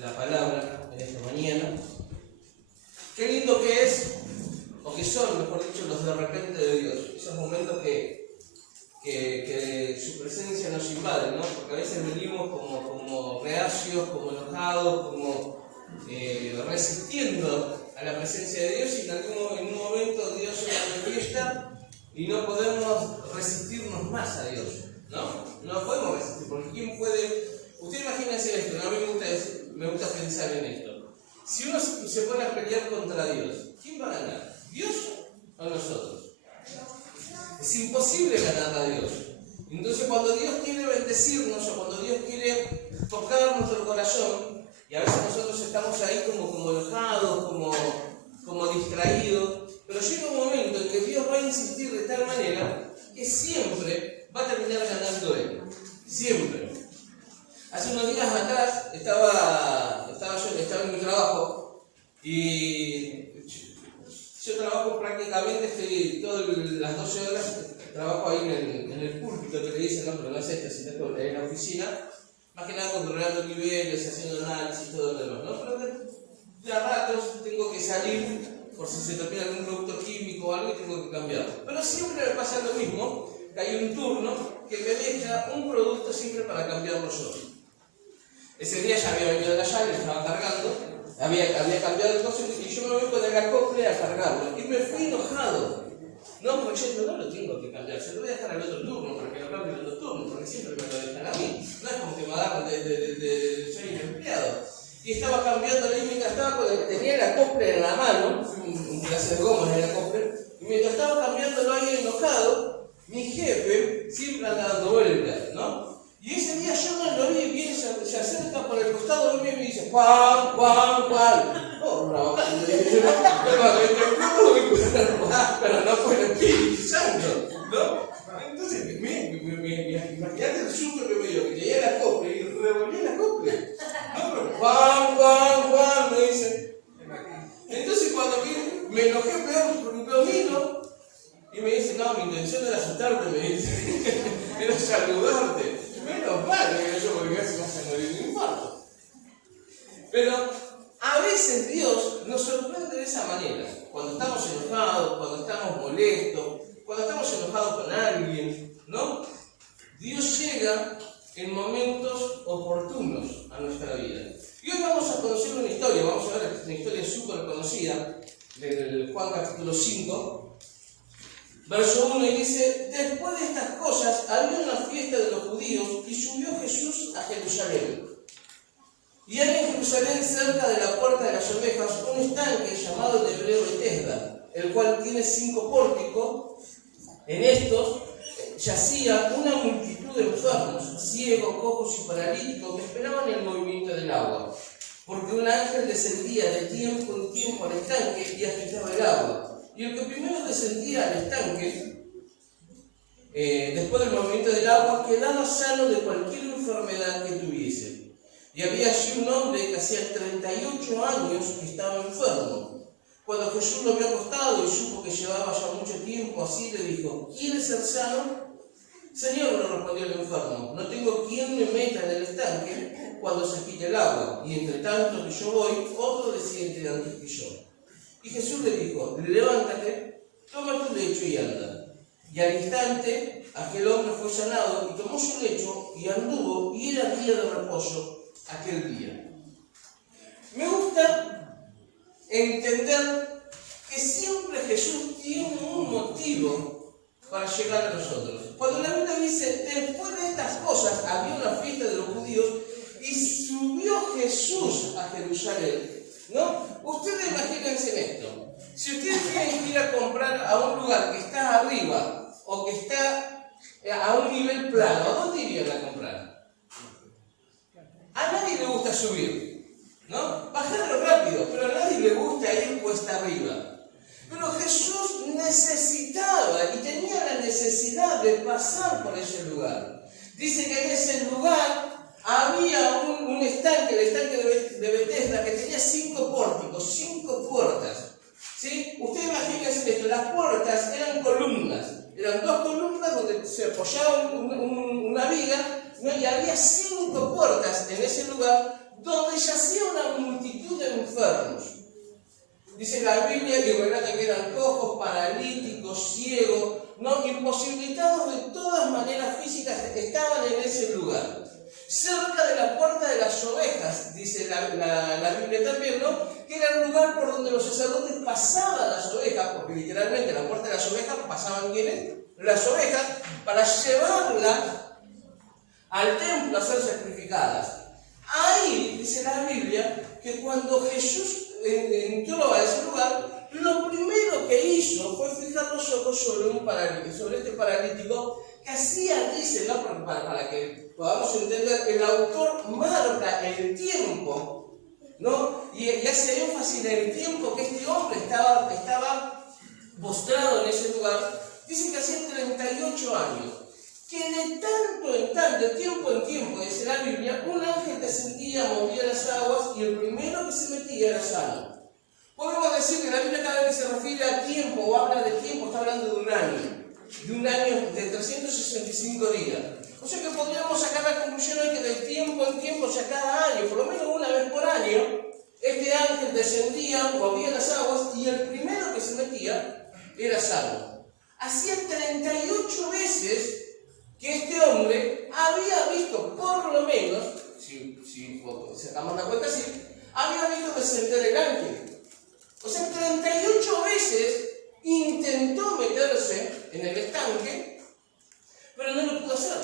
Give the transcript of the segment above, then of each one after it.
de la palabra en esta mañana. Qué lindo que es, o que son, mejor dicho, los de repente de Dios. Esos momentos que su presencia nos invade, ¿no? Porque a veces venimos como reacios, como enojados, como resistiendo a la presencia de Dios, y en un momento Dios se manifiesta y no podemos resistirnos más a Dios, ¿no? No podemos resistir, porque ¿quién puede? Usted imagínense esto, ¿no? A mí me gusta pensar en esto. Si uno se pone a pelear contra Dios, ¿quién va a ganar? ¿Dios o nosotros? Es imposible ganar a Dios. Entonces, cuando Dios quiere bendecirnos o cuando Dios quiere tocar nuestro corazón, y a veces nosotros estamos ahí como enojados, como distraídos, pero llega un momento en que Dios va a insistir de tal manera que siempre va a terminar ganando Él. Siempre. Hace unos días atrás estaba en mi trabajo y yo trabajo prácticamente, estoy todas las 12 horas, trabajo ahí en el púlpito que le dicen, no, pero no es esta, sino en la oficina, más que nada controlando niveles, haciendo análisis y todo lo demás, ¿no? Pero de a ratos tengo que salir por si se termina algún producto químico o algo y tengo que cambiarlo. Pero siempre me pasa lo mismo, que hay un turno que me deja un producto siempre para cambiarlo yo. Ese día ya había venido de allá, le estaba cargando, había cambiado el coche y yo me voy con el acople a cargarlo. Y me fui enojado. No, porque yo no lo tengo que cambiar, se lo voy a dejar al otro turno para que lo cambie el otro turno, porque siempre me lo dejan a mí. No es como que me agarran soy un empleado. Y estaba cambiando la mientras tenía el acople en la mano, un pedazo de goma en el acople, y mientras estaba cambiándolo ahí enojado, mi jefe siempre anda dando vueltas, ¿no? Y ese día yo no lo vi, viene, se acerca por el costado de mí y me dice, Juan. No, no, pero no fue el Espíritu Santo, ¿no? Entonces, imagínate el susto que me dio, que llegué a la acople y revolví la acople. No, pero Juan, me dice. Entonces cuando me enojé peor porque lo vino y me dice, no, mi intención era asustarte, me dice, era saludarte. Menos mal que yo, porque casi me hace morir de un infarto. Pero a veces Dios nos sorprende de esa manera. Cuando estamos enojados, cuando estamos molestos, cuando estamos enojados con alguien, ¿no? Dios llega en momentos oportunos a nuestra vida. Y hoy vamos a conocer una historia, vamos a ver una historia súper conocida del Juan capítulo 5. Verso 1 y dice, después de estas cosas había una fiesta de los judíos y subió Jesús a Jerusalén. Y hay en Jerusalén, cerca de la puerta de las ovejas, un estanque llamado en hebreo Betesda, el cual tiene 5 pórticos. En estos yacía una multitud de enfermos, ciegos, cojos y paralíticos que esperaban el movimiento del agua, porque un ángel descendía de tiempo en tiempo al estanque y agitaba el agua. Y el que primero descendía al estanque, después del movimiento del agua, quedaba sano de cualquier enfermedad que tuviese. Y había allí un hombre que hacía 38 años que estaba enfermo. Cuando Jesús lo vio acostado y supo que llevaba ya mucho tiempo así, le dijo, ¿quieres ser sano? Señor, le respondió el enfermo, no tengo quien me meta en el estanque cuando se quite el agua, y entre tanto que yo voy, otro desciende antes que yo. Y Jesús le dijo, levántate, toma tu lecho y anda. Y al instante aquel hombre fue sanado y tomó su lecho y anduvo, y era día de reposo aquel día. Me gusta entender que siempre Jesús tiene un motivo para llegar a nosotros. Cuando la Biblia dice, después de estas cosas había una fiesta de los judíos y subió Jesús a Jerusalén, ¿no? Ustedes imagínense en esto. Si ustedes tienen que ir a comprar a un lugar que está arriba o que está a un nivel plano, ¿a dónde irían a comprar? A nadie le gusta subir, ¿no? Bajarlo rápido, pero a nadie le gusta ir cuesta arriba. Pero Jesús necesitaba y tenía la necesidad de pasar por ese lugar. Dice que en ese lugar había un estanque, el estanque de Betesda, que tenía 5 pórticos, 5 puertas. ¿Sí? Ustedes imagínense esto, las puertas eran columnas, eran 2 columnas donde se apoyaba una viga, ¿no? Y había 5 puertas en ese lugar donde yacía una multitud de enfermos. Dice la Biblia y relata que eran cojos, paralíticos, ciegos, ¿no? Imposibilitados de todas maneras físicas, estaban en ese lugar. Cerca de la puerta de las ovejas, dice la Biblia también, ¿no? Que era el lugar por donde los sacerdotes pasaban las ovejas, porque literalmente en la puerta de las ovejas pasaban ¿quiénes? Las ovejas, para llevarlas al templo a ser sacrificadas. Ahí dice la Biblia que cuando Jesús entró a ese lugar, lo primero que hizo fue fijar los ojos sobre este paralítico, que hacía, dice, ¿no? Para que podamos entender, el autor marca el tiempo, ¿no? Y hace énfasis en el tiempo que este hombre estaba postrado en ese lugar. Dice que hacía 38 años. Que de tanto en tanto, de tiempo en tiempo, dice la Biblia, un ángel descendía, movía las aguas y el primero que se metía era sano. Podemos decir que la Biblia cada vez que se refiere a tiempo o habla de tiempo, está hablando de un año de 365 días. O sea que podríamos sacar la conclusión de que de tiempo en tiempo, o sea, cada año, por lo menos una vez por año, este ángel descendía, movía las aguas y el primero que se metía era sano. Hacía 38 veces que este hombre había visto, por lo menos, si sacamos la cuenta así, había visto descender el ángel. O sea, 38 veces intentó meterse en el estanque, pero no lo pudo hacer.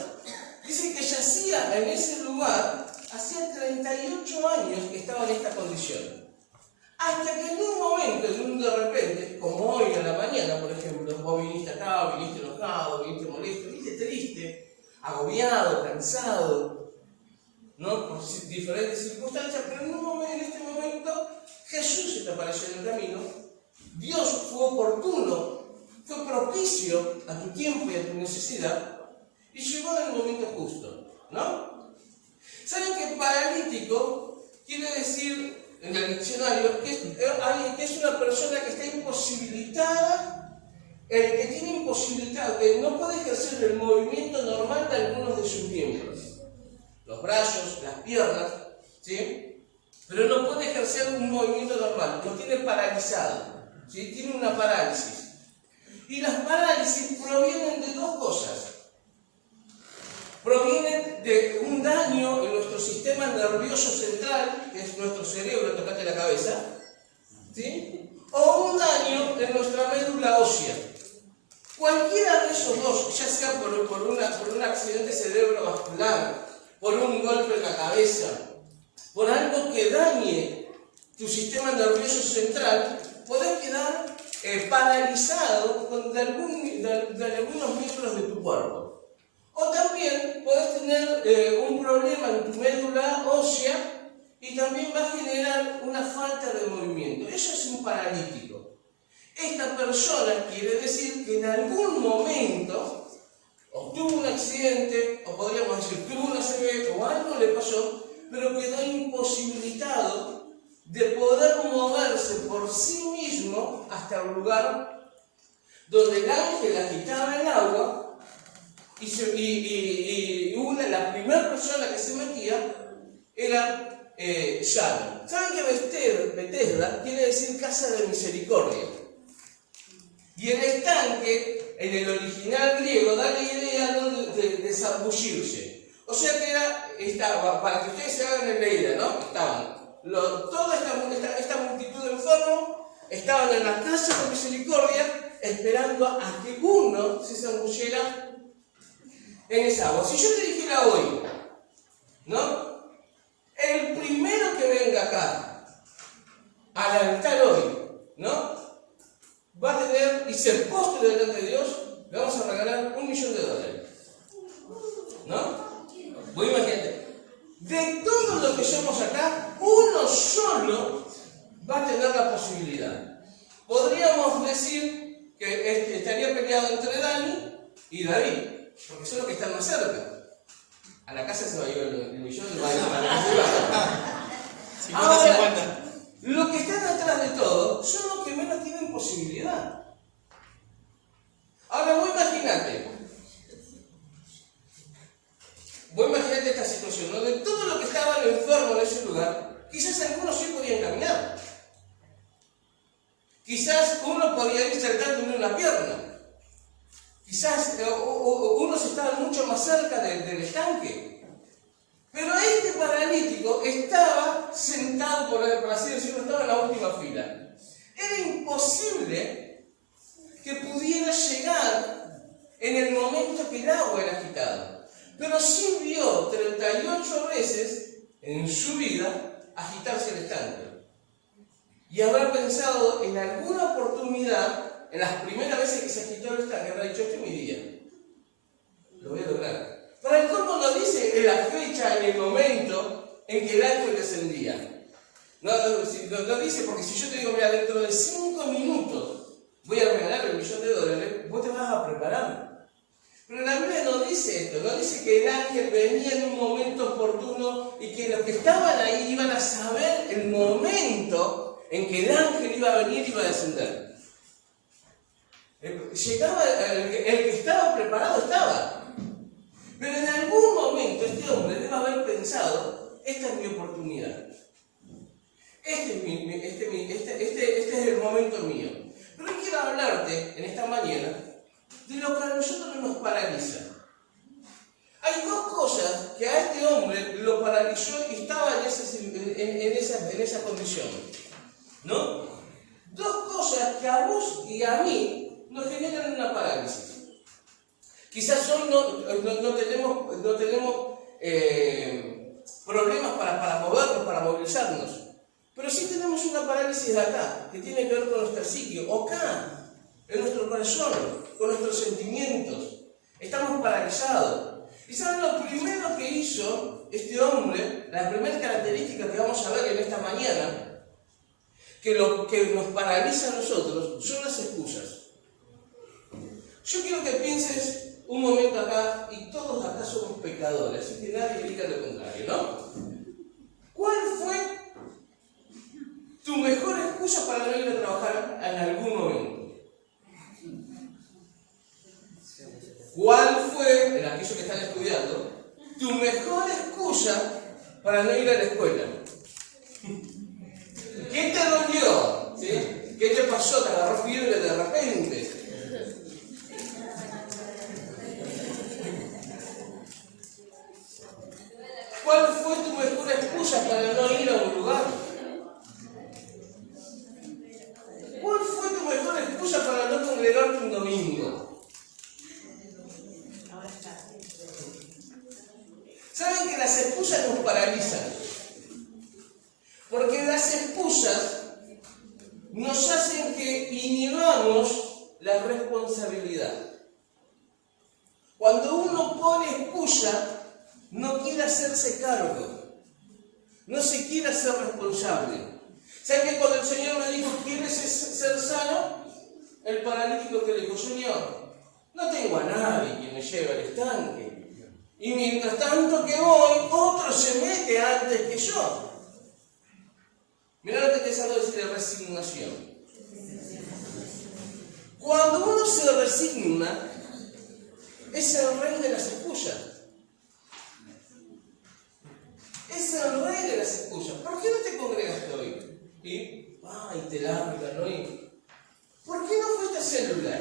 Dice que yacía en ese lugar, hacía 38 años que estaba en esta condición. Hasta que en un momento, de repente, como hoy a la mañana, por ejemplo, vos viniste acá, viniste enojado, viniste molesto, viniste triste, agobiado, cansado, ¿no? Por diferentes circunstancias, pero en este momento, Jesús se te apareció en el camino, Dios fue oportuno, fue propicio a tu tiempo y a tu necesidad, y llegó en el momento justo, ¿no? ¿Saben que paralítico quiere decir en el diccionario que es una persona que está imposibilitada, que tiene imposibilidad, que no puede ejercer el movimiento normal de algunos de sus miembros? Los brazos, las piernas, ¿sí? Pero no puede ejercer un movimiento normal, lo tiene paralizado, ¿sí? Tiene una parálisis. Y las parálisis provienen de dos cosas. Provienen de un daño en nuestro sistema nervioso central, que es nuestro cerebro, tocate la cabeza, ¿sí? O un daño en nuestra médula ósea. Cualquiera de esos dos, ya sea por un accidente cerebrovascular, por un golpe en la cabeza, por algo que dañe tu sistema nervioso central, podés quedar paralizado de algunos miembros de tu cuerpo. O también podés tener un problema en tu médula ósea y también va a generar una falta de movimiento. Eso es un paralítico. Esta persona quiere decir que en algún momento o tuvo un accidente, o podríamos decir tuvo una ACV o algo le pasó, pero quedó imposibilitado de poder moverse por sí mismo hasta el lugar donde el ángel agitaba el agua. La primera persona que se metía era Sano. ¿Saben que Betesda quiere decir casa de misericordia? Y el estanque, en el original griego, da la idea de zambullirse. O sea que estaba, para que ustedes se hagan la idea, ¿no? Estaban toda esta multitud de enfermos, estaban en la casa de misericordia, esperando a que uno se zambulliera en esa agua. Si yo te dijera hoy, ¿no? El primero que venga acá al altar hoy, ¿no? Va a tener y se postre delante de Dios, le vamos a regalar $1.000.000, ¿no? Vos imagínate, de todos los que somos acá, uno solo va a tener la posibilidad. Podríamos decir que estaría peleado entre Dani y David, porque son los que están más cerca. A la casa se va a ir el millón de baños. 50-50. Los que están atrás de todo son los que menos tienen posibilidad. Ahora vos imaginate esta situación, ¿no? De todos los que estaban enfermos en ese lugar. lugar, quizás algunos sí podían caminar. Quizás uno podía ir saltando en una pierna. Quizás unos estaban mucho más cerca del estanque. Pero este paralítico estaba sentado, por así decirlo, estaba en la última fila. Era imposible que pudiera llegar en el momento que el agua era agitada. Pero sí vio 38 veces en su vida agitarse el estanque. Y habrá pensado en alguna oportunidad, en las primeras veces que se agitó el estanque, habrá dicho: este es mi día. Lo voy a lograr. Para el colmo no dice en la fecha, en el momento en que el ángel descendía. No dice, porque si yo te digo: mira, dentro de 5 minutos voy a regalar $1 millón, vos te vas a preparar. Pero la Biblia no dice esto, no dice que el ángel venía en un momento oportuno y que los que estaban ahí iban a saber el momento en que el ángel iba a venir y iba a descender. Llegaba, el que estaba preparado estaba. Pero en algún momento este hombre debe haber pensado: esta es mi oportunidad. Este es el momento mío. Pero hoy quiero hablarte en esta mañana de lo que a nosotros nos paraliza. Hay dos cosas que a este hombre lo paralizó y estaba en esa condición, ¿no? Dos cosas que a vos y a mí nos generan una parálisis. Quizás hoy no tenemos problemas para movernos, para movilizarnos, pero sí tenemos una parálisis de acá, que tiene que ver con nuestra psique, o acá, en nuestro corazón, con nuestros sentimientos. Estamos paralizados. ¿Y saben lo primero que hizo este hombre? La primera característica que vamos a ver en esta mañana, que lo que nos paraliza a nosotros, son las excusas. Yo quiero que pienses un momento acá, y todos acá somos pecadores, así que nadie diga lo contrario, ¿no? ¿Cuál fue tu mejor excusa para no ir a trabajar en algún momento? ¿Cuál fue, en aquellos que están estudiando, tu mejor excusa para no ir a la escuela? ¿Qué te dolió? ¿Sí? ¿Qué te pasó? ¿Te agarró fiebre de repente? ¿Cuál fue tu mejor excusa para no ir a un lugar? ¿Cuál fue tu mejor excusa para no congregarte un domingo? ¿Saben que las excusas nos paralizan? Porque las excusas nos hacen que inhibamos la responsabilidad. Cuando uno pone excusa, no quiere hacerse cargo, no se quiere hacer responsable. ¿Saben que cuando el Señor me dijo: ¿quieres ser sano? El paralítico que le dijo: Señor, no tengo a nadie que me lleve al estanque. Y mientras tanto que voy, otro se mete antes que yo. Mirá lo que te salgo de decir de resignación. Cuando uno se resigna, es el rey de las excusas. Es el rey de las excusas. ¿Por qué no te congregaste hoy? Y te largan, ¿no? ¿Por qué no fuiste a célula?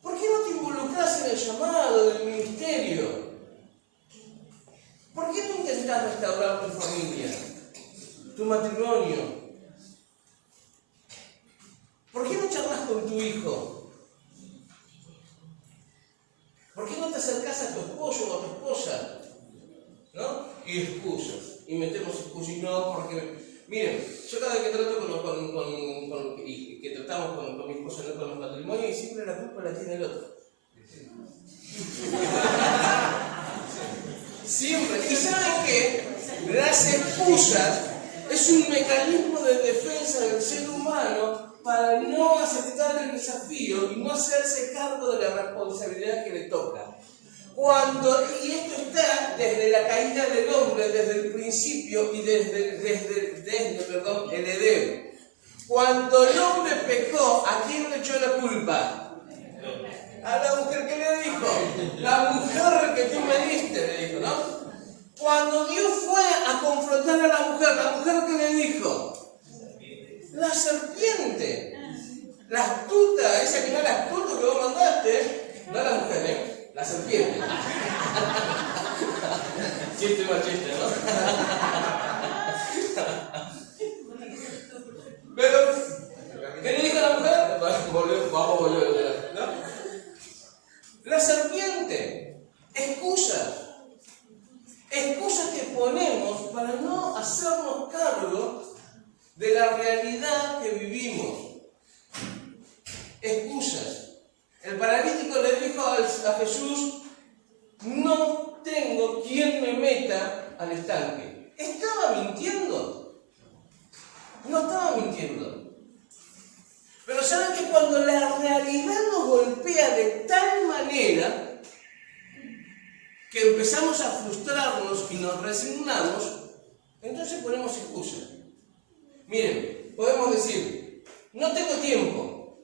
¿Por qué no te involucras en el llamado del ministerio? ¿Por qué no intentas restaurar tu familia, tu matrimonio? ¿Por qué no charlas con tu hijo? ¿Por qué no te acercas a tu esposo o a tu esposa? ¿No? Y excusas. Y metemos excusas. Y no, porque, miren, yo cada vez que trato que tratamos con mi esposa, no con los matrimonios, y siempre la culpa la tiene el otro. Siempre. ¿Y saben qué? Las excusas es un mecanismo de defensa del ser humano para no aceptar el desafío y no hacerse cargo de la responsabilidad que le toca. Y esto está desde la caída del hombre, desde el principio y desde el Edén. Cuando el hombre pecó, ¿a quién le echó la culpa? A la mujer. ¿Qué le dijo? La mujer que tú me diste, le dijo, ¿no? Cuando Dios fue a confrontar a la mujer que le dijo, la serpiente, la astuta, ese animal astuto que vos mandaste, no la mujer, la serpiente. Chiste más chiste, ¿no? Pero, ¿qué le dijo la mujer? Vamos a volver, ¿no? La serpiente, excusas que ponemos para no hacernos cargo de la realidad que vivimos. Excusas. El paralítico le dijo a Jesús, no tengo quien me meta al estanque. ¿Estaba mintiendo? No estaba mintiendo. Pero saben que cuando la realidad nos golpea de tal manera que empezamos a frustrarnos y nos resignamos, entonces ponemos excusas. Miren, podemos decir, no tengo tiempo,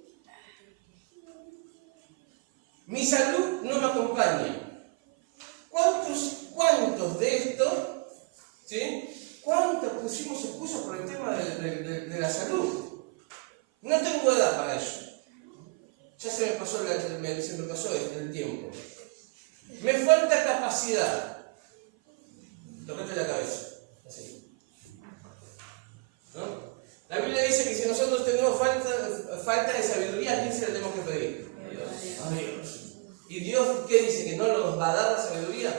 mi salud no me acompaña. ¿Cuántos de estos, ¿sí? ¿Cuántos pusimos excusas por el tema de la salud? No tengo edad para eso. Ya se me pasó el tiempo. Me falta capacidad. Tocate la cabeza. Así. ¿No? La Biblia dice que si nosotros tenemos falta de sabiduría, ¿a quién se la tenemos que pedir? A Dios. ¿Y Dios qué dice? ¿Que no nos va a dar la sabiduría?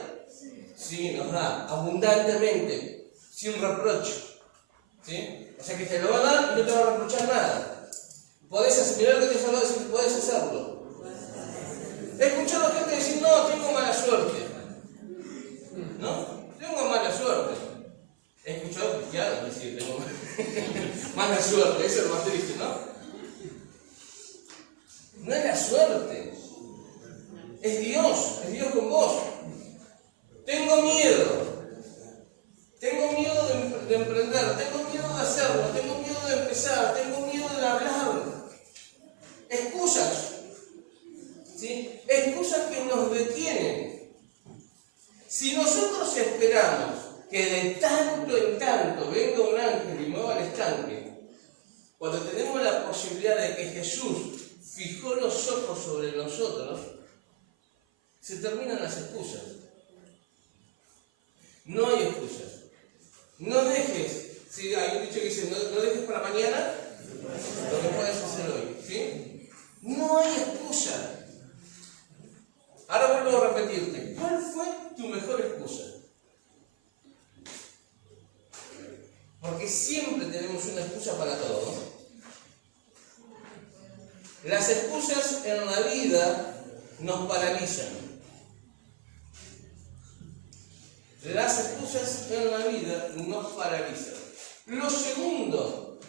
Sí, nos da abundantemente, sin reproche. ¿Sí? O sea que te lo va a dar y no te va a reprochar nada. Podés asimilar lo que Dios habló, decir, podés hacerlo. He escuchado gente decir, no, tengo mala suerte. ¿No? Tengo mala suerte. He escuchado cristianos decir, tengo mala suerte. Eso es lo más triste, ¿no? No es la suerte. Es Dios con vos. Tengo miedo. Tengo miedo de emprender. Tengo miedo de hacerlo. Tengo miedo de empezar. Tengo miedo de hablar. Excusas. ¿Sí? Excusas que nos detienen. Si nosotros esperamos que de tanto en tanto venga un ángel y mueva el estanque, cuando tenemos la posibilidad de que Jesús fijó los ojos sobre nosotros, se terminan las excusas. No hay excusas. No dejes, ¿sí? Hay un dicho que dice, no dejes para mañana lo que puedes hacer hoy. ¿Sí? No hay excusa. Ahora vuelvo a repetirte, ¿cuál fue tu mejor excusa? Porque siempre tenemos una excusa para todo, ¿no? Las excusas en la vida nos paralizan. Las excusas en la vida nos paralizan. Lo segundo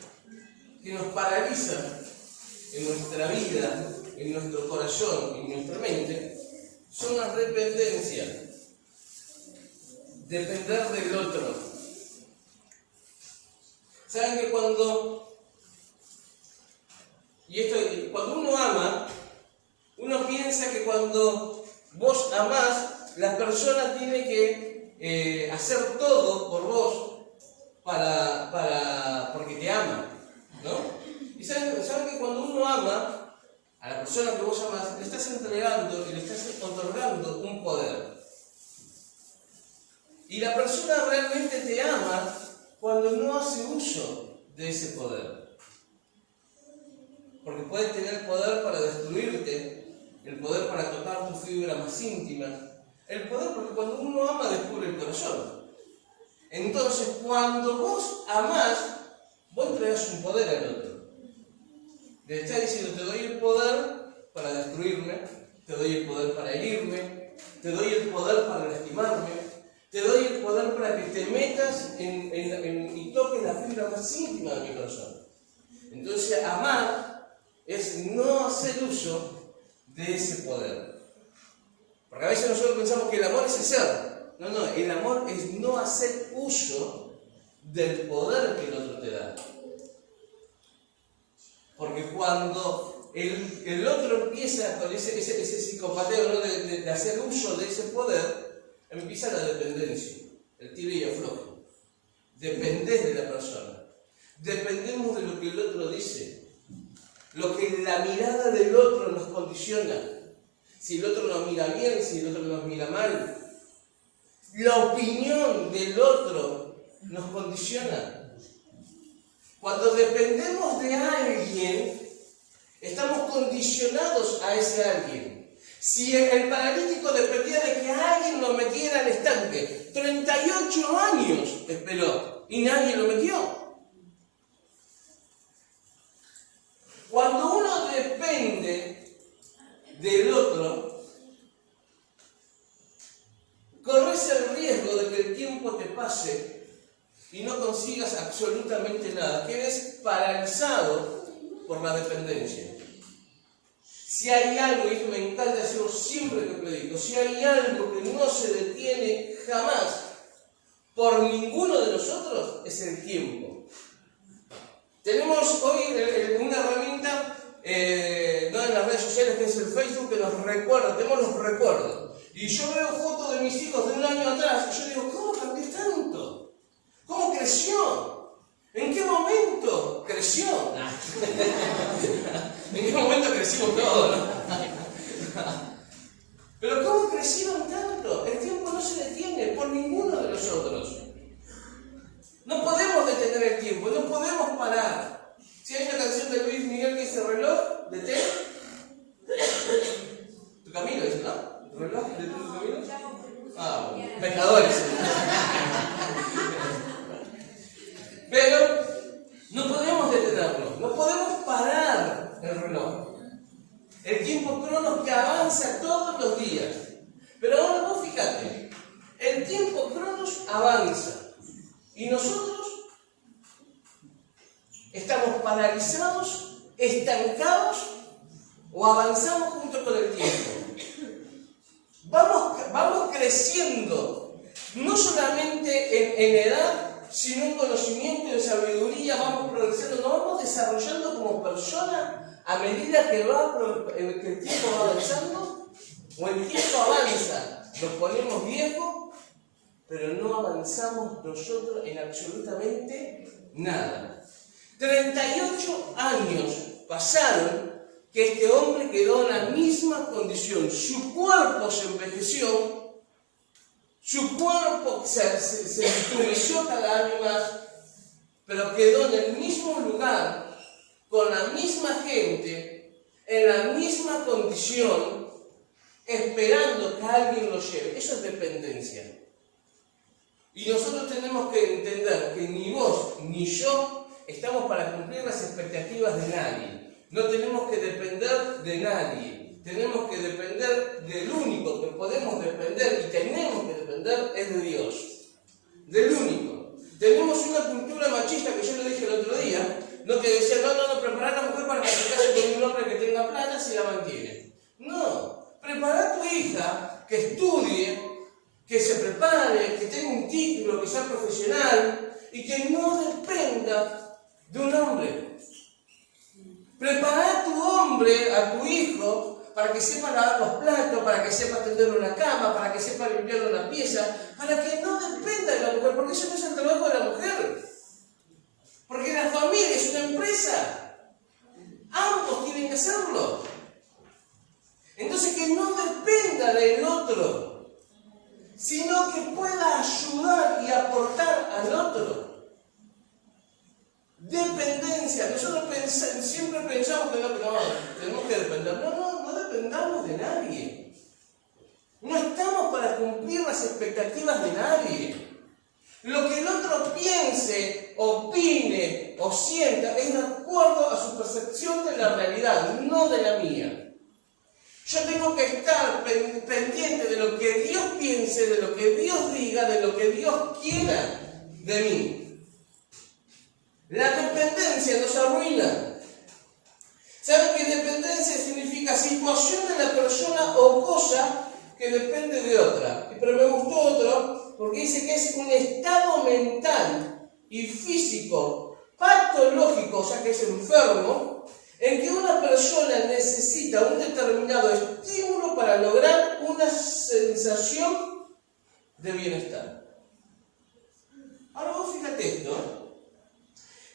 que nos paraliza en nuestra vida, en nuestro corazón, en nuestra mente, son las dependencias. Depender del otro. ¿Saben que cuando uno ama, uno piensa que cuando vos amás, la persona tiene que hacer todo por vos porque te ama, ¿no? Y saben que cuando uno ama a la persona que vos amás, le estás entregando y le estás otorgando un poder. Y la persona realmente te ama cuando no hace uso de ese poder. Porque puede tener poder para destruirte, el poder para tocar tu fibra más íntima, el poder porque cuando uno ama descubre el corazón. Entonces, cuando vos amás, vos entregás un poder al otro. Le está diciendo, te doy el poder para destruirme, te doy el poder para herirme, te doy el poder para lastimarme, te doy el poder para que te metas y toques la fibra más íntima de mi corazón. Entonces, amar es no hacer uso de ese poder. Porque a veces nosotros pensamos que el amor es hacer. No, el amor es no hacer uso del poder que el otro te da. Porque cuando el otro empieza con ese psicopateo, ¿no? de hacer uso de ese poder, empieza la dependencia. el tiro y afloje. Dependés de la persona. Dependemos de lo que el otro dice. Lo que la mirada del otro nos condiciona. Si el otro nos mira bien, si el otro nos mira mal. La opinión del otro nos condiciona. Cuando dependemos de alguien, estamos condicionados a ese alguien. Si el paralítico dependía de que alguien lo metiera al estanque, 38 años esperó y nadie lo metió. Cuando uno depende del otro, corres el riesgo de que el tiempo te pase y no consigas absolutamente nada. Quedes paralizado por la dependencia. Si hay algo, y esto me encanta decirlo siempre que predico, si hay algo que no se detiene jamás por ninguno de nosotros, es el tiempo. Tenemos hoy una herramienta, no en las redes sociales, que es el Facebook, que nos recuerda, tenemos los recuerdos. Y yo veo fotos de mis hijos de un año atrás, y yo digo, ¿cómo cambié tanto? ¿Cómo creció? ¿En qué momento creció? ¿En qué momento crecimos todos? Pero ¿cómo crecieron tanto? El tiempo no se detiene por ninguno de nosotros. No podemos detener el tiempo, no podemos parar. Si hay una canción de Luis Miguel que dice reloj, detén. Tu camino, dice, ¿no? ¿Reloj, detén tu camino? Ah, bueno. Pecadores. Pero no podemos detenerlo, no podemos parar el reloj. El tiempo cronos que avanza todos los días. Pero ahora vos fíjate, el tiempo cronos avanza y nosotros estamos paralizados, estancados o avanzamos junto con el tiempo. Vamos creciendo, no solamente en edad, sino en conocimiento y en sabiduría, vamos progresando, nos vamos desarrollando como persona a medida que el tiempo va avanzando, o el tiempo avanza, nos ponemos viejos, pero no avanzamos nosotros en absolutamente nada. 38 años pasaron que este hombre quedó en la misma condición, su cuerpo se envejeció, su cuerpo se entumeció cada año más, pero quedó en el mismo lugar, con la misma gente, en la misma condición, esperando que alguien lo lleve. Eso es dependencia. Y nosotros tenemos que entender que ni vos ni yo estamos para cumplir las expectativas de nadie. No tenemos que depender de nadie. Tenemos que depender del único que podemos depender y tenemos que depender es de Dios. Del único. Tenemos una cultura machista que yo lo dije el otro día, no que decía, no, preparar a la mujer para que se case con un hombre que tenga plata si la mantiene. No, preparar a tu hija que estudie, que se prepare, que tenga un título, que sea profesional y que no dependa de un hombre. Preparar a tu hombre, a tu hijo, para que sepa lavar los platos, para que sepa tender una cama, para que sepa limpiar una pieza, para que no dependa de la mujer, porque eso no es el trabajo de la mujer. Porque la familia es una empresa. Ambos tienen que hacerlo. Entonces que no dependa del otro, sino que pueda ayudar y aportar al otro. Dependencia. Nosotros siempre pensamos que no, tenemos que depender. No dependamos de nadie. No estamos para cumplir las expectativas de nadie. Lo que el otro piense, opine o sienta es de acuerdo a su percepción de la realidad, no de la mía. Yo tengo que estar pendiente de lo que Dios piense, de lo que Dios diga, de lo que Dios quiera de mí. La dependencia nos arruina. ¿Saben qué dependencia significa? Situación de la persona o cosa que depende de otra. Pero me gustó otro porque dice que es un estado mental y físico patológico, o sea que es enfermo, en que una persona necesita un determinado estímulo para lograr una sensación de bienestar. texto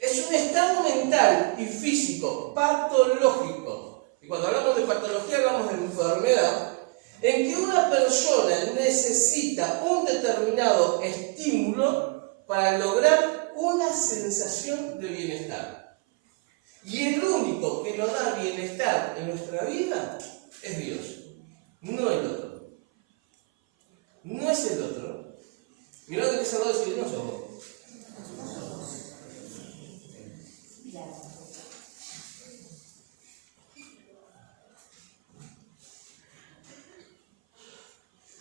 es un estado mental y físico patológico. Y cuando hablamos de patología hablamos de enfermedad, en que una persona necesita un determinado estímulo para lograr una sensación de bienestar. Y el único que nos da bienestar en nuestra vida es Dios, no el otro. No es el otro. Mirá de qué se va a decir, no sos vos.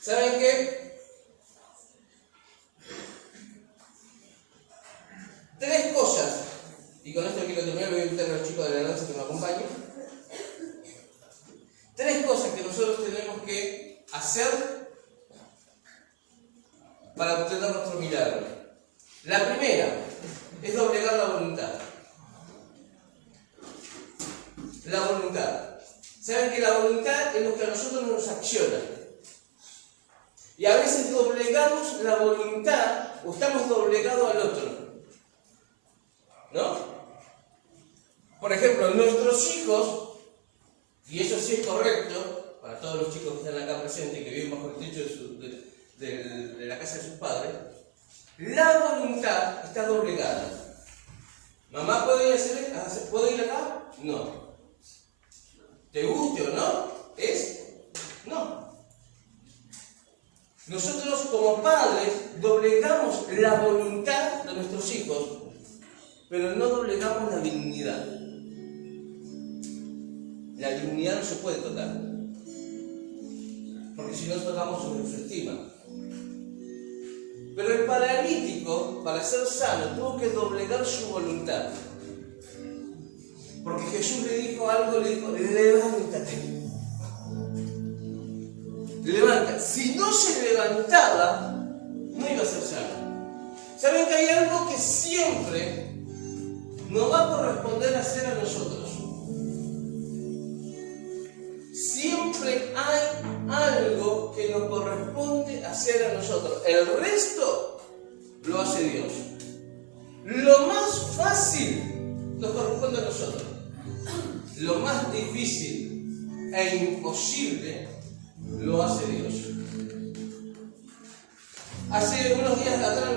¿Saben qué? 3 cosas, y con esto quiero terminar, voy a invitar a los chicos de la danza que me acompañen. 3 cosas que nosotros tenemos que hacer para obtener nuestro milagro. La primera es doblegar la voluntad. La voluntad. ¿Saben que la voluntad es lo que a nosotros nos acciona? Y a veces doblegamos la voluntad o estamos doblegados al otro. ¿No? Por ejemplo, nuestros hijos, y eso sí es correcto, para todos los chicos que están acá presentes y que viven bajo el techo de la casa de sus padres, la voluntad está doblegada. ¿Mamá puede ir acá? No. ¿Te guste o no? No. Nosotros como padres doblegamos la voluntad de nuestros hijos, pero no doblegamos la dignidad. La dignidad no se puede tocar, porque si no tocamos su autoestima. Pero el paralítico, para ser sano, tuvo que doblegar su voluntad. Porque Jesús le dijo algo, le dijo, levántate. Levanta. Si no se levantaba, no iba a ser sano. ¿Saben que hay algo que siempre nos va a corresponder hacer a nosotros? Siempre hay algo que nos corresponde hacer a nosotros. El resto lo hace Dios. Lo más fácil nos corresponde a nosotros. Lo más difícil e imposible lo hace Dios. Hace unos días atrás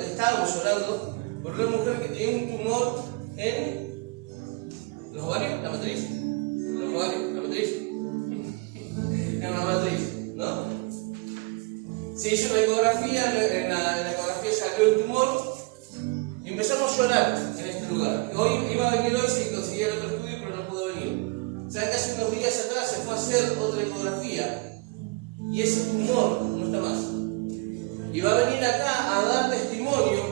estábamos orando por una mujer que tiene un tumor en los ovarios, la matriz. Los ovarios, la matriz. En la matriz, ¿no? Se hizo una ecografía, en la ecografía salió el tumor y empezamos a llorar en este lugar. Hoy iba a venir hoy si conseguía el otro estudio, pero no pudo venir. ¿Saben que hace unos días atrás se fue a hacer otra ecografía y ese tumor no está más? Y va a venir acá a dar testimonio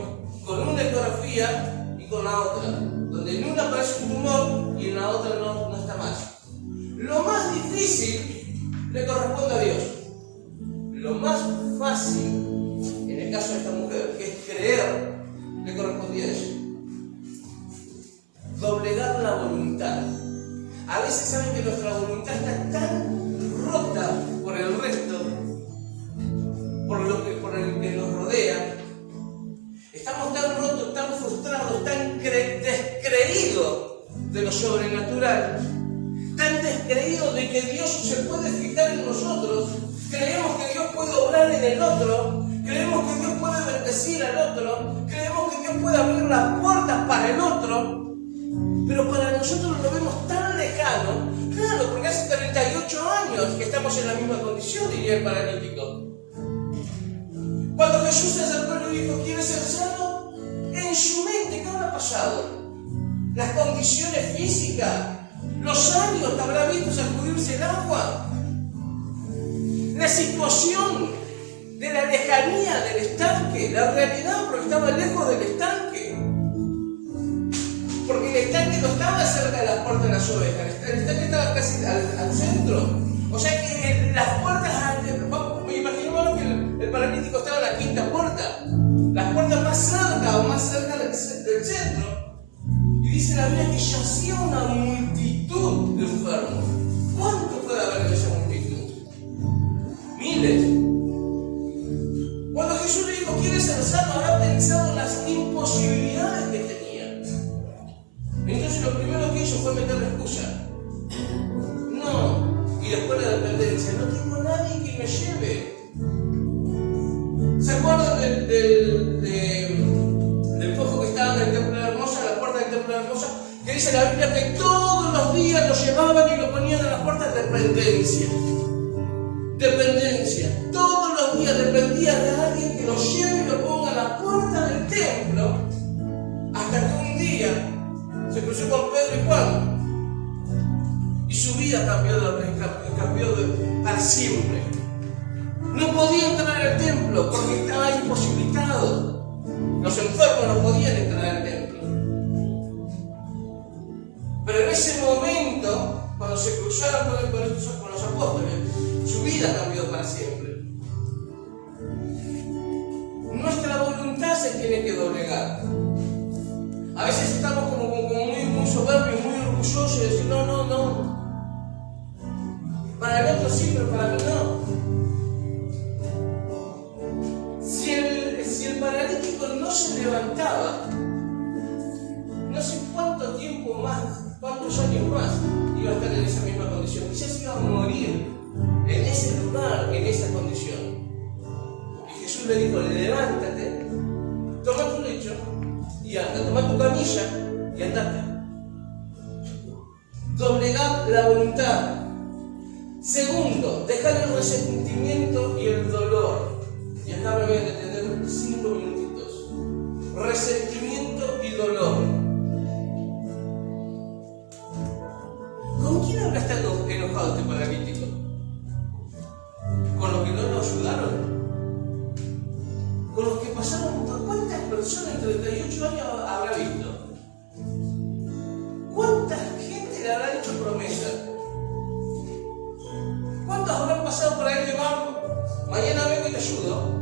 con una ecografía y con la otra, donde en una aparece un tumor y en la otra no está más. Lo más difícil le corresponde a Dios. Lo más fácil, en el caso de esta mujer, que es creer, le correspondía a ella. Doblegar la voluntad. A veces saben que nuestra voluntad está tan rota por el resto, por el que nos rodea. Estamos tan rotos, tan frustrados, tan descreídos de lo sobrenatural, tan descreídos de que Dios se puede fijar en nosotros. Creemos que Dios puede obrar en el otro, creemos que Dios puede bendecir al otro, creemos que Dios puede abrir las puertas para el otro. Pero para nosotros lo vemos tan lejano, claro, porque hace 38 años que estamos en la misma condición, diría el paralítico. Cuando Jesús se acercó y le dijo, ¿quieres ser sano? En su mente, ¿qué habrá pasado? Las condiciones físicas, los años que habrá visto sacudirse el agua, la situación de la lejanía del estanque, la realidad porque estaba lejos del estanque. Porque el estanque no estaba cerca de las puertas de las ovejas, el estanque estaba casi al centro. O sea que las puertas, me imagino que el paralítico estaba en la quinta puerta, las puertas más cerca del centro. Y dice la Biblia que yacía una multitud de enfermos. ¿Cuánto puede haber en esa multitud? Miles. Cuando Jesús le dijo, ¿quieres ser sano? Habrá pensado Dice la Biblia que todos los días lo llevaban y lo ponían en la puerta de dependencia. Dependencia. Todos los días dependía de alguien que lo lleve y lo ponga a la puerta del templo. Hasta que un día se cruzó con Pedro y Juan. Y su vida cambió para siempre. No podía entrar al templo porque estaba imposibilitado. Los enfermos no podían entrar al templo. Pero en ese momento, cuando se cruzaron con los apóstoles, su vida cambió para siempre. Nuestra voluntad se tiene que doblegar. A veces estamos como muy soberbios, muy orgullosos de decir, no. Para el otro sí, pero para mí no. Si el paralítico no se levantaba, no sé cuánto tiempo más, cuántos años más iba a estar en esa misma condición. Quizás iba a morir en ese lugar, en esa condición. Y Jesús le dijo, levántate, toma tu lecho y anda, toma tu camilla y andate. Doblegar la voluntad. Segundo, dejar el resentimiento y el dolor. Y acá me voy a detener 5 minutitos. Resentimiento y dolor. ¿Con quién habrá estado enojado este paralítico? ¿Con los que no lo ayudaron? ¿Con los que pasaron? ¿Cuántas personas en 38 años habrá visto? ¿Cuánta gente le habrá hecho promesas? ¿Cuántos habrán pasado por ahí de vamos? Mañana vengo y te ayudo.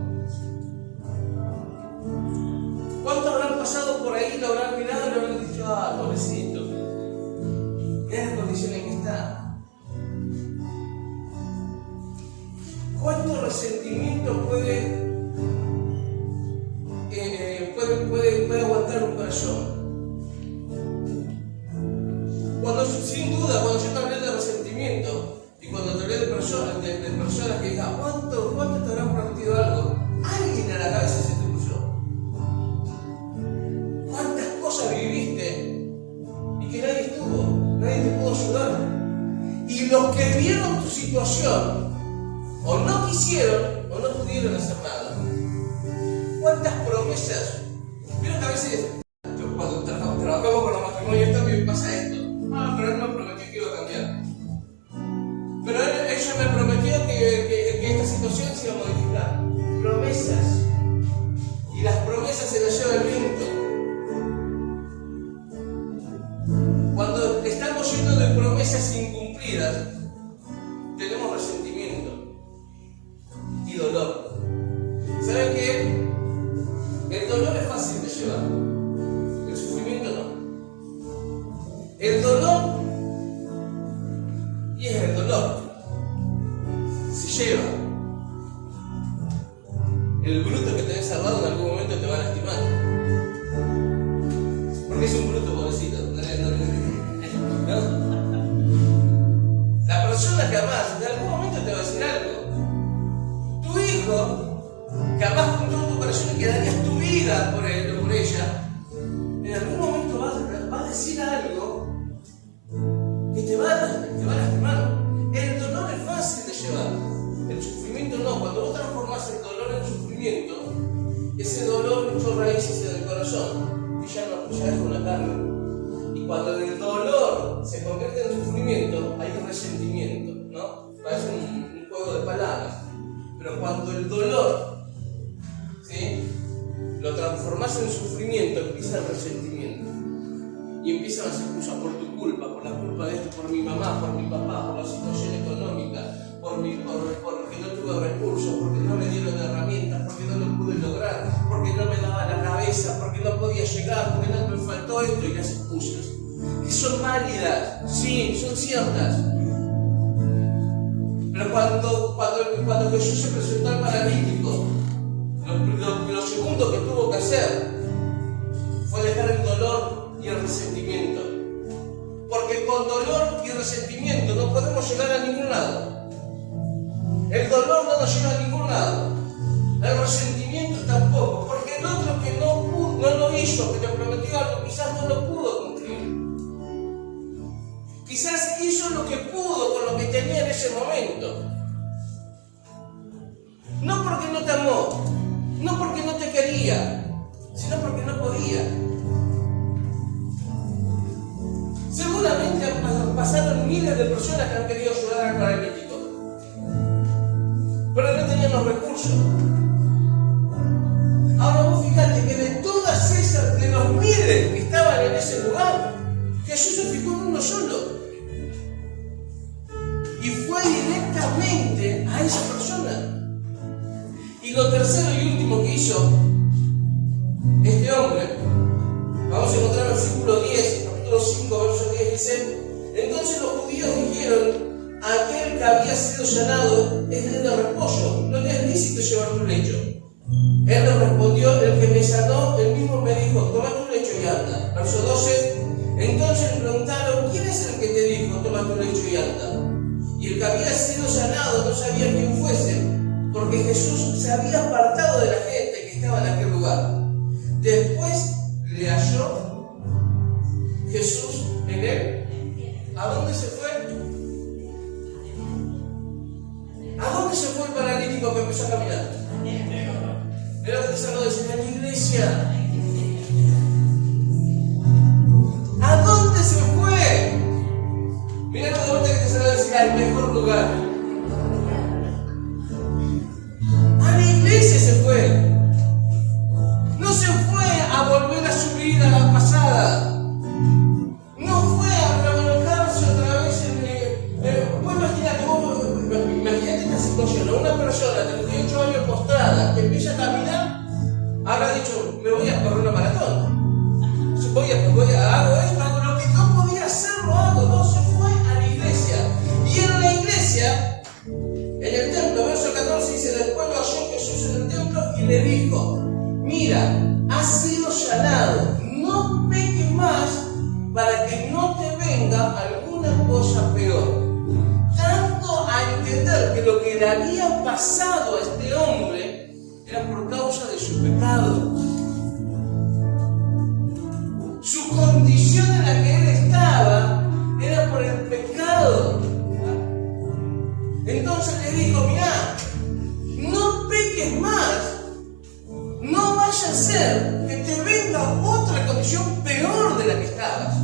¿Cuántos habrán pasado por ahí, lo habrán mirado y le habrán dicho, pobrecito, mira las condiciones en que está? ¿Cuánto resentimiento puede aguantar un corazón? Sin duda, cuando yo te hablé de resentimiento y cuando te hablé de personas que digan, ¿cuánto te habrán prometido algo? Alguien a la cabeza se te cruzó. ¿Cuántas cosas viviste y que nadie estuvo, nadie te pudo ayudar? Y los que vieron tu situación o no quisieron o no pudieron hacer nada. ¿Cuántas promesas? Vieron que a veces, cuando trabajamos con los matrimonios también pasa esto. Pero él me prometió que iba a cambiar. Pero ella me prometió que esta situación se iba a modificar. Promesas. Y las promesas se las lleva el viento. Cuando estamos llenos de promesas incumplidas, tenemos resentimiento y dolor. ¿Saben qué? El dolor es fácil de llevar. El sufrimiento no. El dolor, y es el dolor, se lleva. El bruto que tenés al lado en algún momento te va a lastimar. Porque es un bruto, pobrecito. ¿No? La persona que amás en algún momento te va a decir algo. Tu hijo, que amás con todo tu corazón y que darías tu vida por él o por ella, en algún momento va a decir algo que te va a lastimar. El dolor es fácil de llevar, el sufrimiento no. Cuando vos transformás el dolor en sufrimiento, ese dolor echó raíces en el corazón y ya es una carga. Y cuando el dolor se convierte en sufrimiento, hay un resentimiento, ¿no? Parece un juego de palabras. Pero cuando el dolor, ¿sí?, lo transformás en sufrimiento, empieza el resentimiento. Y empiezan a hacer cosas por tu culpa, por la culpa de esto, por mi mamá, por mi papá, por la situación económica, porque no tuve recursos, porque no me dieron herramientas, porque no lo pude lograr, porque no me daba la cabeza, porque no podía llegar, porque no me faltó esto, y las excusas. Que son válidas, sí, son ciertas. Pero cuando Jesús se presentó al paralítico, lo segundo que tuvo que hacer fue dejar el dolor y el resentimiento. Porque con dolor y resentimiento no podemos llegar a ningún lado. El dolor no nos lleva a ningún lado. El resentimiento tampoco. Porque el otro que no lo hizo, que te prometió algo, quizás no lo pudo cumplir. ese momento. No porque no te amó, no porque no te quería, sino porque no podía. Seguramente pasaron miles de personas que han querido ayudar al paralítico, pero no tenían los recursos. Ahora vos fíjate que de todas esas, de los miles que estaban en ese lugar, Jesús se fijó en uno solo. Y fue directamente a esa persona. Y lo tercero y último que hizo este hombre, vamos a encontrar el versículo 10, capítulo 5, verso 10, dice: entonces los judíos dijeron: aquel que había sido sanado es de reposo, no te es lícito llevar tu lecho. Él le respondió: el que me sanó, él mismo me dijo: toma tu lecho y anda. Verso 12, entonces le preguntaron: ¿quién es el que te dijo: toma tu lecho y anda? Y el que había sido sanado no sabía quién fuese, porque Jesús se había apartado de la gente que estaba en aquel lugar. Después le halló Jesús en él. ¿A dónde se fue? ¿A dónde se fue el paralítico que empezó a caminar? Era lo que se lo decía en la iglesia. ¿A dónde se fue? Mira la vuelta que te se lo decía, al mejor lugar. A la iglesia se fue. No se fue a volver a su vida a la pasada. No fue a revolcarse otra vez en... Pues imagínate esta situación. Una persona de 38 años postrada que empieza a caminar, habrá dicho: me voy a correr una maratón. Hago esto, hago lo que no podía hacer, lo hago. No, se fue a la iglesia. Y en la iglesia, en el templo, verso 14 dice: después lo halló Jesús en el templo y le dijo: mira, has sido sanado, no peques más para que no te venga alguna cosa peor. Tanto a entender que lo que le había pasado a este hombre era por causa de su pecado. Su condición en la que él estaba era por el pecado. Entonces le dijo: mira, no peques más. No vaya a ser que te venga otra condición peor de la que estabas.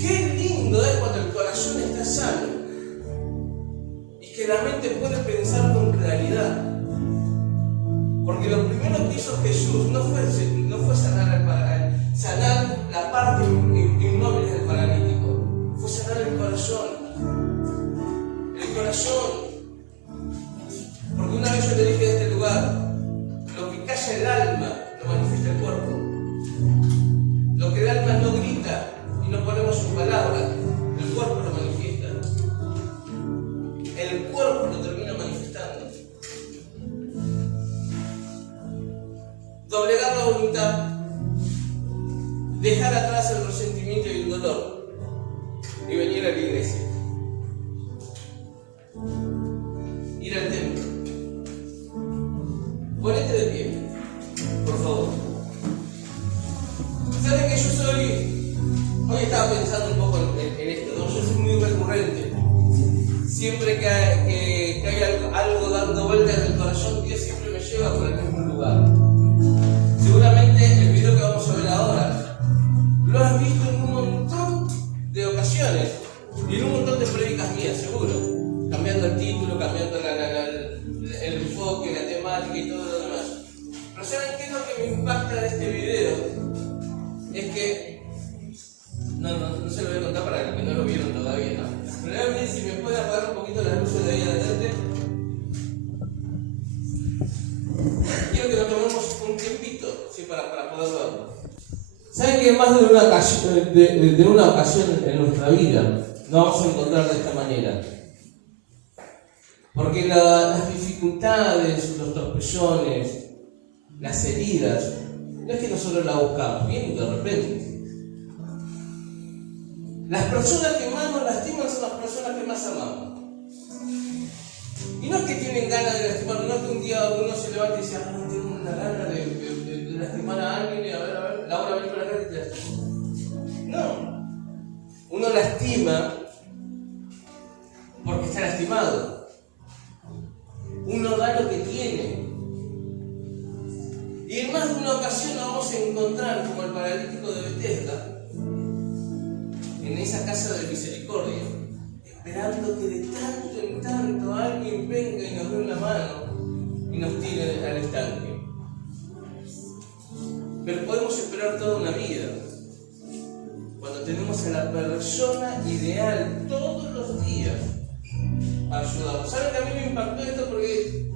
Qué lindo es cuando el corazón está sano y que la mente puede pensar con claridad. Porque lo primero que hizo Jesús no fue sanar la parte inmóvil del paralítico, fue sanar el corazón. El corazón. Porque una vez yo le dije en este lugar: lo que calla el alma lo manifiesta el cuerpo. Lo que el alma no grita y no ponemos en palabras, el cuerpo lo manifiesta. El cuerpo lo termina manifestando. Doblegar la voluntad, dejar atrás el resentimiento y el dolor y venir a la iglesia. Ir al templo. Ponete de pie, por favor. ¿Saben que yo soy? Hoy estaba pensando un poco en esto, ¿no? Yo soy muy recurrente. Siempre que hay algo dando vueltas en el corazón, Dios siempre me lleva por el mismo lugar. Seguramente el video que vamos a ver ahora lo has visto en un montón de ocasiones y en un montón de prédicas mías, seguro. Cambiando el título, cambiando el enfoque, la temática y todo lo demás. Pero ¿saben qué es lo que me impacta de este video? Es que... No se lo voy a contar para los que no lo vieron todavía, ¿no? Pero a ver si me puede apagar un poquito las luces de ahí adelante. Quiero que nos tomemos un tiempito, ¿sí? para poder verlo. ¿Saben que más de una ocasión en nuestra vida nos vamos a encontrar de esta manera? Porque las dificultades, los tropezones, las heridas, no es que nosotros las buscamos, vienen de repente. Las personas que más nos lastiman son las personas que más amamos. Y no es que tienen ganas de lastimar, no es que un día uno se levanta y dice: no tengo una gana de lastimar a alguien y a ver, Laura, ven para acá y te lastimo. No, detiene. Y en más de una ocasión nos vamos a encontrar como el paralítico de Betesda, en esa casa de misericordia, esperando que de tanto en tanto alguien venga y nos dé una mano y nos tire al estanque. Pero podemos esperar toda una vida cuando tenemos a la persona ideal todos los días para ayudarnos. ¿Saben que a mí me impactó esto? Porque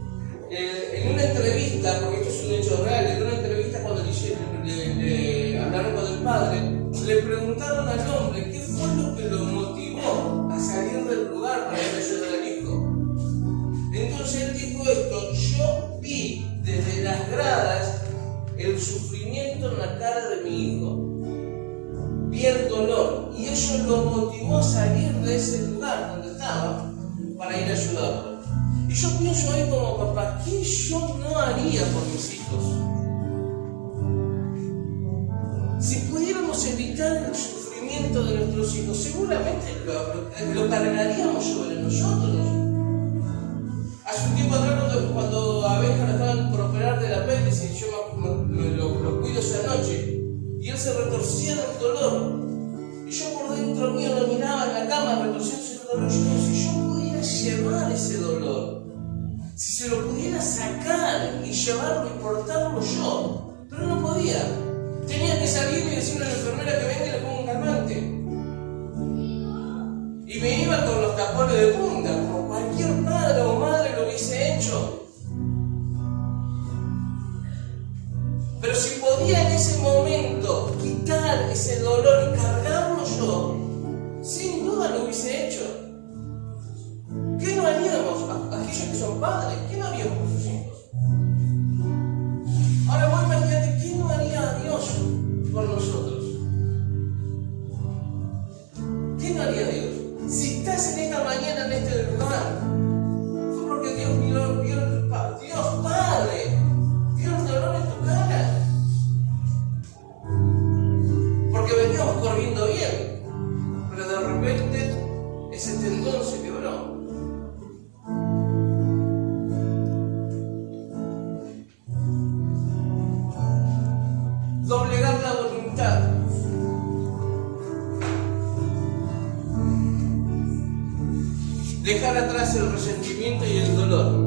en una entrevista, porque esto es un hecho real, en una entrevista cuando le hablaron con el padre, le preguntaron al hombre qué fue lo que lo motivó a salir del lugar para ir a ayudar al hijo. Entonces él dijo esto: yo vi desde las gradas el sufrimiento en la cara de mi hijo, vi el dolor, y eso lo motivó a salir de ese lugar donde estaba para ir a ayudarlo. Y yo pienso ahí como papá, ¿qué yo no haría por mis hijos? Si pudiéramos evitar el sufrimiento de nuestros hijos, seguramente lo cargaríamos sobre nosotros. Hace un tiempo atrás, cuando a Benja lo estaban por operar de la apéndice, yo lo cuido esa noche, y él se retorcía del dolor. Y yo por dentro mío lo miraba en la cama retorciéndose el dolor. Y yo digo, si yo pudiera llevar ese dolor, si se lo pudiera sacar y llevarlo y portarlo yo, pero no podía. Tenía que salir y decirle a la enfermera que venga y le ponga un calmante. Y me iba con los tapones de punta, como cualquier padre o madre lo hubiese hecho. Pero si podía en ese momento quitar ese dolor y cargarlo yo, sin duda lo hubiese hecho. ¿Qué no haríamos? Aquellos que son padres, ¿qué no haríamos con sus hijos? Ahora vos imagínate, ¿qué no haría Dios por nosotros? ¿Qué no haría Dios? Si estás en esta mañana en este lugar, fue porque Dios Dios Padre, vio el dolor en tu cara. Porque veníamos corriendo bien, pero de repente ese tendón se quebró. Doblegar la voluntad. Dejar atrás el resentimiento y el dolor.